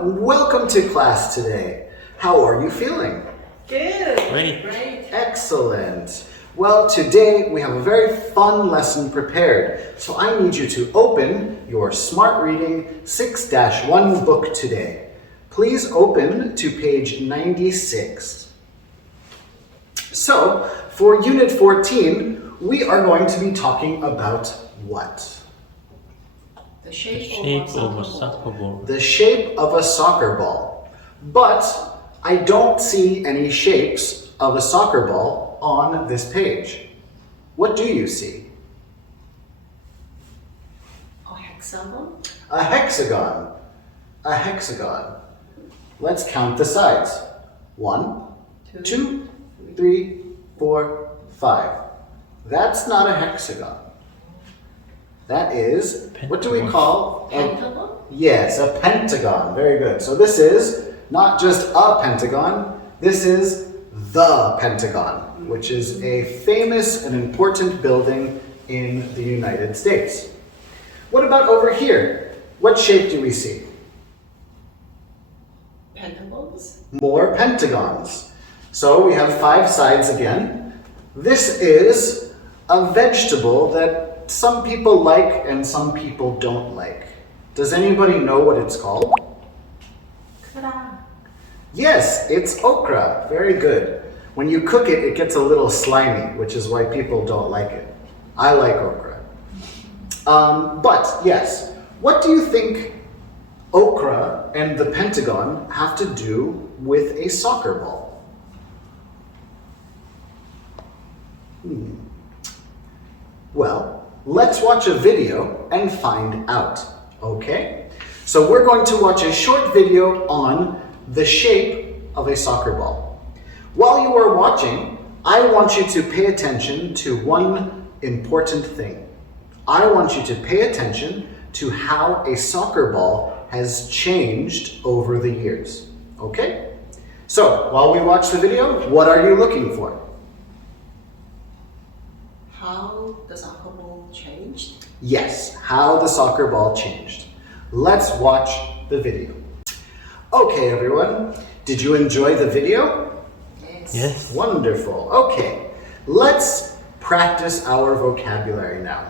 everyone, welcome to class today. How are you feeling? Good. Great. Excellent. Well, today we have a very fun lesson prepared, so I need you to open your Smart Reading 6-1 book today. Please open to page 96. So, for Unit 14, we are going to be talking about what? The shape of a soccer ball. The shape of a soccer ball. But I don't see any shapes of a soccer ball on this page. What do you see? A hexagon. A hexagon. A hexagon. Let's count the sides. 1, 2, 3, 4, 5. That's not a hexagon. That is, what do we call? Pentagon? Yes, a pentagon. Very good. So this is not just a pentagon, this is the Pentagon, which is a famous and important building in the United States. What about over here? What shape do we see? Pentagons? More pentagons. So we have 5 sides again. This is a vegetable that some people like and some people don't like. Does anybody know what it's called? Ta-da! Yes, it's okra. Very good. When you cook it, it gets a little slimy, which is why people don't like it. I like okra. But yes, what do you think okra and the Pentagon have to do with a soccer ball? Well, let's watch a video and find out, okay? So we're going to watch a short video on the shape of a soccer ball. While you are watching, I want you to pay attention to one important thing. I want you to pay attention to how a soccer ball has changed over the years, okay? So, while we watch the video, what are you looking for? How the soccer ball changed? Yes, how the soccer ball changed. Let's watch the video. Okay, everyone, did you enjoy the video? Yes. Wonderful. Okay, let's practice our vocabulary now.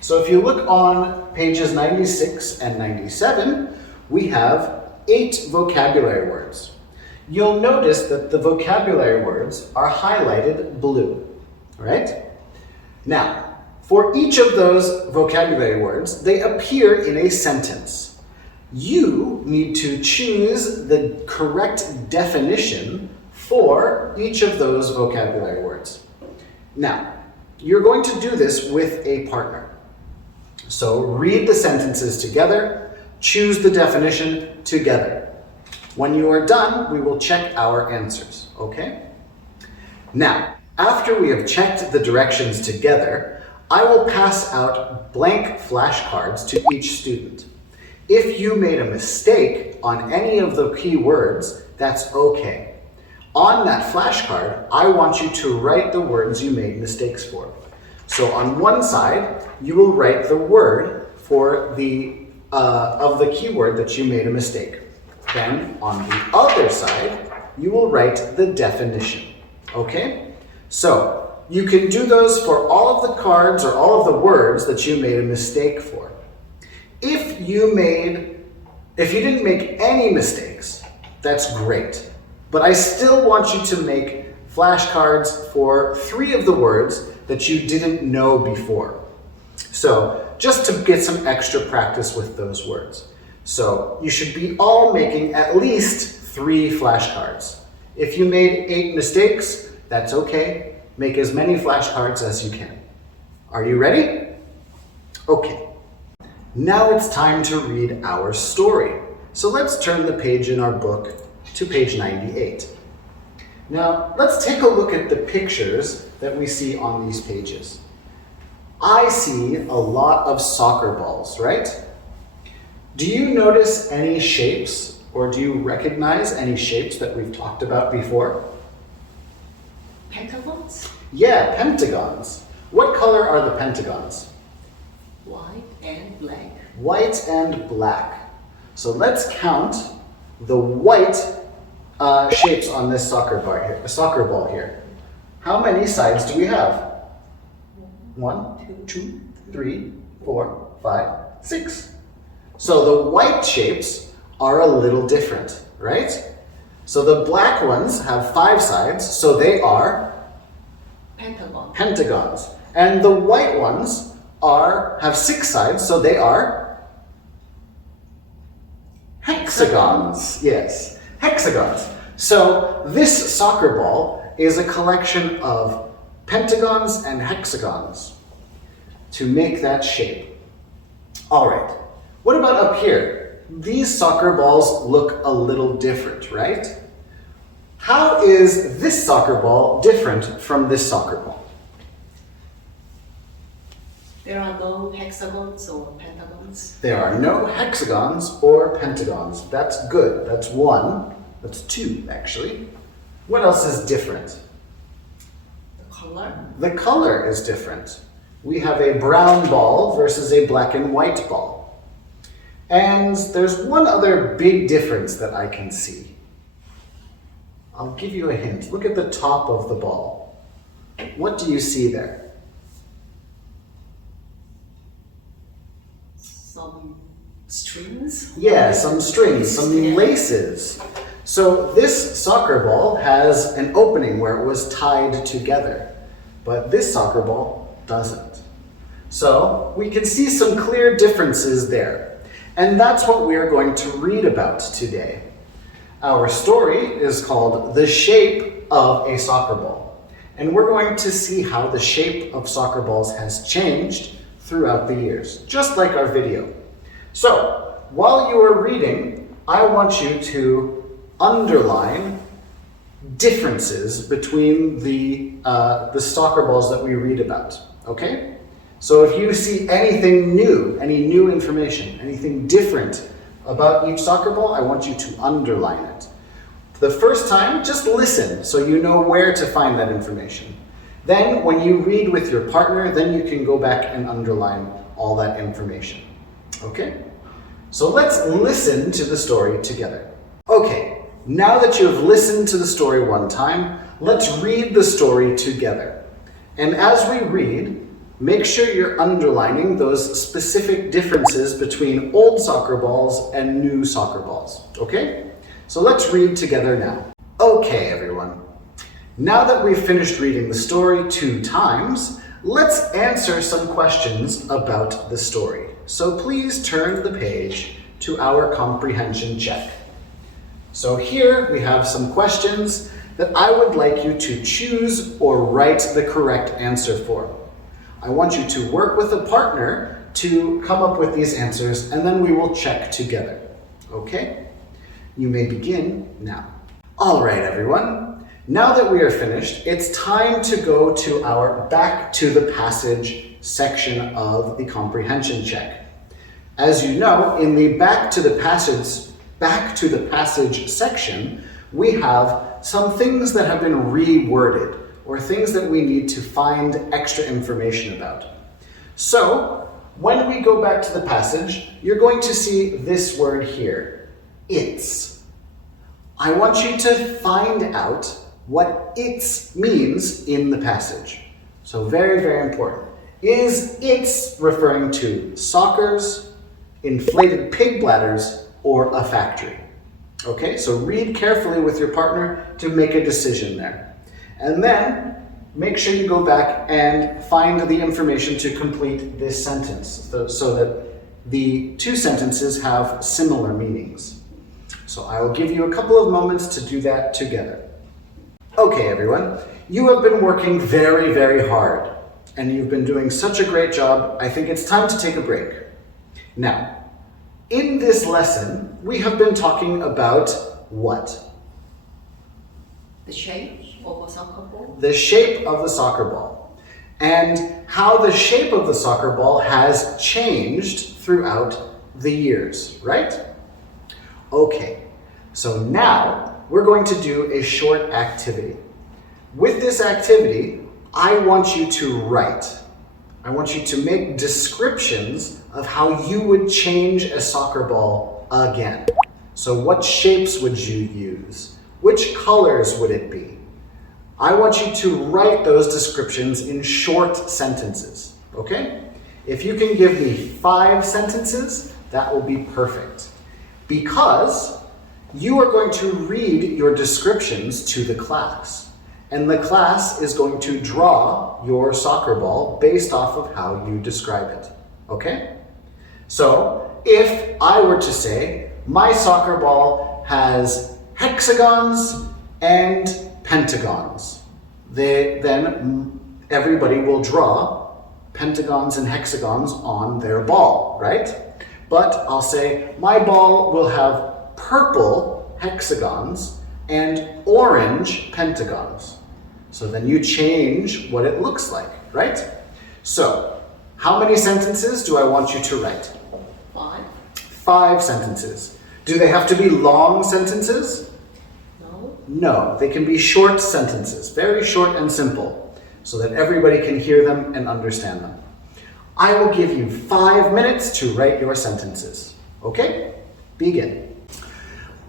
So if you look on pages 96 and 97, we have 8 vocabulary words. You'll notice that the vocabulary words are highlighted blue, right? Now, for each of those vocabulary words, they appear in a sentence. You need to choose the correct definition for each of those vocabulary words. Now, you're going to do this with a partner. So read the sentences together, choose the definition together. When you are done, we will check our answers, okay? Now, after we have checked the directions together, I will pass out blank flashcards to each student. If you made a mistake on any of the key words, that's okay. On that flashcard, I want you to write the words you made mistakes for. So on one side, you will write the word for of the keyword that you made a mistake. Then on the other side, you will write the definition, okay? So you can do those for all of the cards or all of the words that you made a mistake for. If you didn't make any mistakes, that's great. But I still want you to make flashcards for 3 of the words that you didn't know before. So just to get some extra practice with those words. So you should be all making at least 3 flashcards. If you made 8 mistakes, that's okay. Make as many flashcards as you can. Are you ready? Okay. Now it's time to read our story. So let's turn the page in our book to page 98. Now, let's take a look at the pictures that we see on these pages. I see a lot of soccer balls, right? Do you notice any shapes, or do you recognize any shapes that we've talked about before? Pentagons? Yeah, pentagons. What color are the pentagons? White and black. White and black. So let's count the white shapes on this soccer ball here. How many sides do we have? 1, 2, 3, 4, 5, 6. So the white shapes are a little different, right? So the black ones have 5 sides, so they are Pentagon. pentagons. And the white ones have 6 sides, so they are hexagons. Yes, hexagons. So this soccer ball is a collection of pentagons and hexagons to make that shape. All right, what about up here? These soccer balls look a little different, right? How is this soccer ball different from this soccer ball? There are no hexagons or pentagons. There are no hexagons or pentagons. That's good. That's 1. That's 2, actually. What else is different? The color. The color is different. We have a brown ball versus a black and white ball. And there's one other big difference that I can see. I'll give you a hint. Look at the top of the ball. What do you see there? Some strings. Yeah, some strings, some Yeah. laces. So this soccer ball has an opening where it was tied together, but this soccer ball doesn't. So we can see some clear differences there. And that's what we are going to read about today. Our story is called The Shape of a Soccer Ball. And we're going to see how the shape of soccer balls has changed throughout the years, just like our video. So, while you are reading, I want you to underline differences between the soccer balls that we read about, okay? So if you see anything new, any new information, anything different about each soccer ball, I want you to underline it. The first time, just listen so you know where to find that information. Then when you read with your partner, then you can go back and underline all that information. Okay? So let's listen to the story together. Okay, now that you've listened to the story one time, let's read the story together. And as we read, make sure you're underlining those specific differences between old soccer balls and new soccer balls. Okay? So let's read together now. Okay, everyone. Now that we've finished reading the story 2 times, let's answer some questions about the story. So please turn the page to our comprehension check. So here we have some questions that I would like you to choose or write the correct answer for. I want you to work with a partner to come up with these answers, and then we will check together. Okay? You may begin now. All right, everyone. Now that we are finished, it's time to go to our Back to the Passage section of the comprehension check. As you know, in the Back to the Passage section, we have some things that have been reworded, or things that we need to find extra information about. So, when we go back to the passage, you're going to see this word here, its. I want you to find out what its means in the passage. So very, very important. Is its referring to soccers, inflated pig bladders, or a factory? Okay, so read carefully with your partner to make a decision there. And then make sure you go back and find the information to complete this sentence so that the 2 sentences have similar meanings. So I will give you a couple of moments to do that together. Okay, everyone, you have been working very, very hard, and you've been doing such a great job. I think it's time to take a break. Now, in this lesson, we have been talking about what? The shape of a soccer ball. The shape of the soccer ball, and how the shape of the soccer ball has changed throughout the years, right? Okay, so now we're going to do a short activity. With this activity, I want you to write. I want you to make descriptions of how you would change a soccer ball again. So what shapes would you use? Which colors would it be? I want you to write those descriptions in short sentences, okay? If you can give me 5 sentences, that will be perfect. Because you are going to read your descriptions to the class, and the class is going to draw your soccer ball based off of how you describe it, okay? So if I were to say, my soccer ball has hexagons and pentagons, then everybody will draw pentagons and hexagons on their ball, right? But I'll say, my ball will have purple hexagons and orange pentagons. So then you change what it looks like, right? So, how many sentences do I want you to write? 5. 5 sentences. Do they have to be long sentences? No. No, they can be short sentences, very short and simple, so that everybody can hear them and understand them. I will give you 5 minutes to write your sentences. Okay? Begin.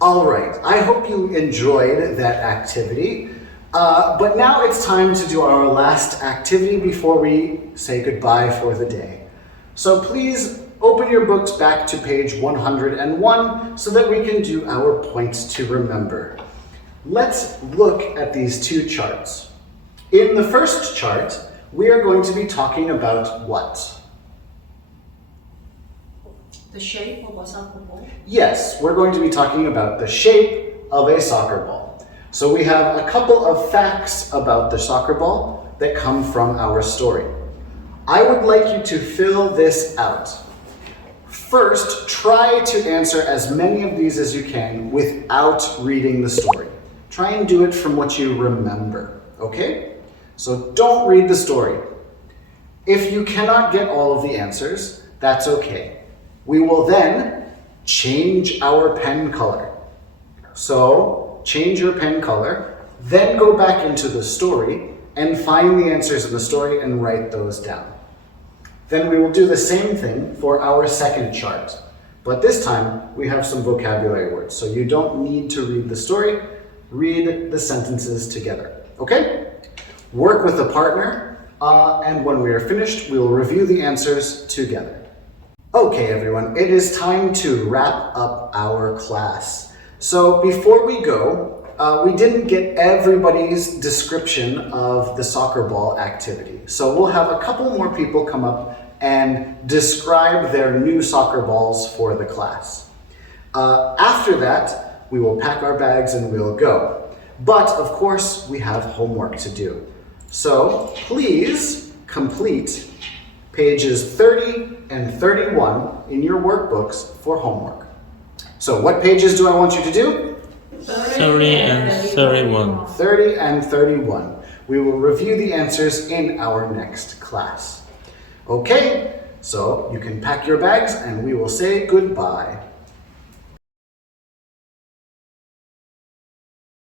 All right, I hope you enjoyed that activity. But now it's time to do our last activity before we say goodbye for the day. So please open your books back to page 101 so that we can do our points to remember. Let's look at these 2 charts. In the first chart, we are going to be talking about what? The shape of a soccer ball. Yes, we're going to be talking about the shape of a soccer ball. So we have a couple of facts about the soccer ball that come from our story. I would like you to fill this out. First, try to answer as many of these as you can without reading the story. Try and do it from what you remember, okay? So don't read the story. If you cannot get all of the answers, that's okay. We will then change our pen color. So change your pen color, then go back into the story and find the answers in the story and write those down. Then we will do the same thing for our second chart. But this time we have some vocabulary words. So you don't need to read the story, read the sentences together. Okay? Work with a partner, and when we are finished, we will review the answers together. Okay, everyone, it is time to wrap up our class. So before we go, we didn't get everybody's description of the soccer ball activity. So we'll have a couple more people come up and describe their new soccer balls for the class. After that, we will pack our bags and we'll go. But of course, we have homework to do. So please complete pages 30 and 31 in your workbooks for homework. So what pages do I want you to do? 30 and 31. 30 and 31. We will review the answers in our next class. Okay, so you can pack your bags and we will say goodbye.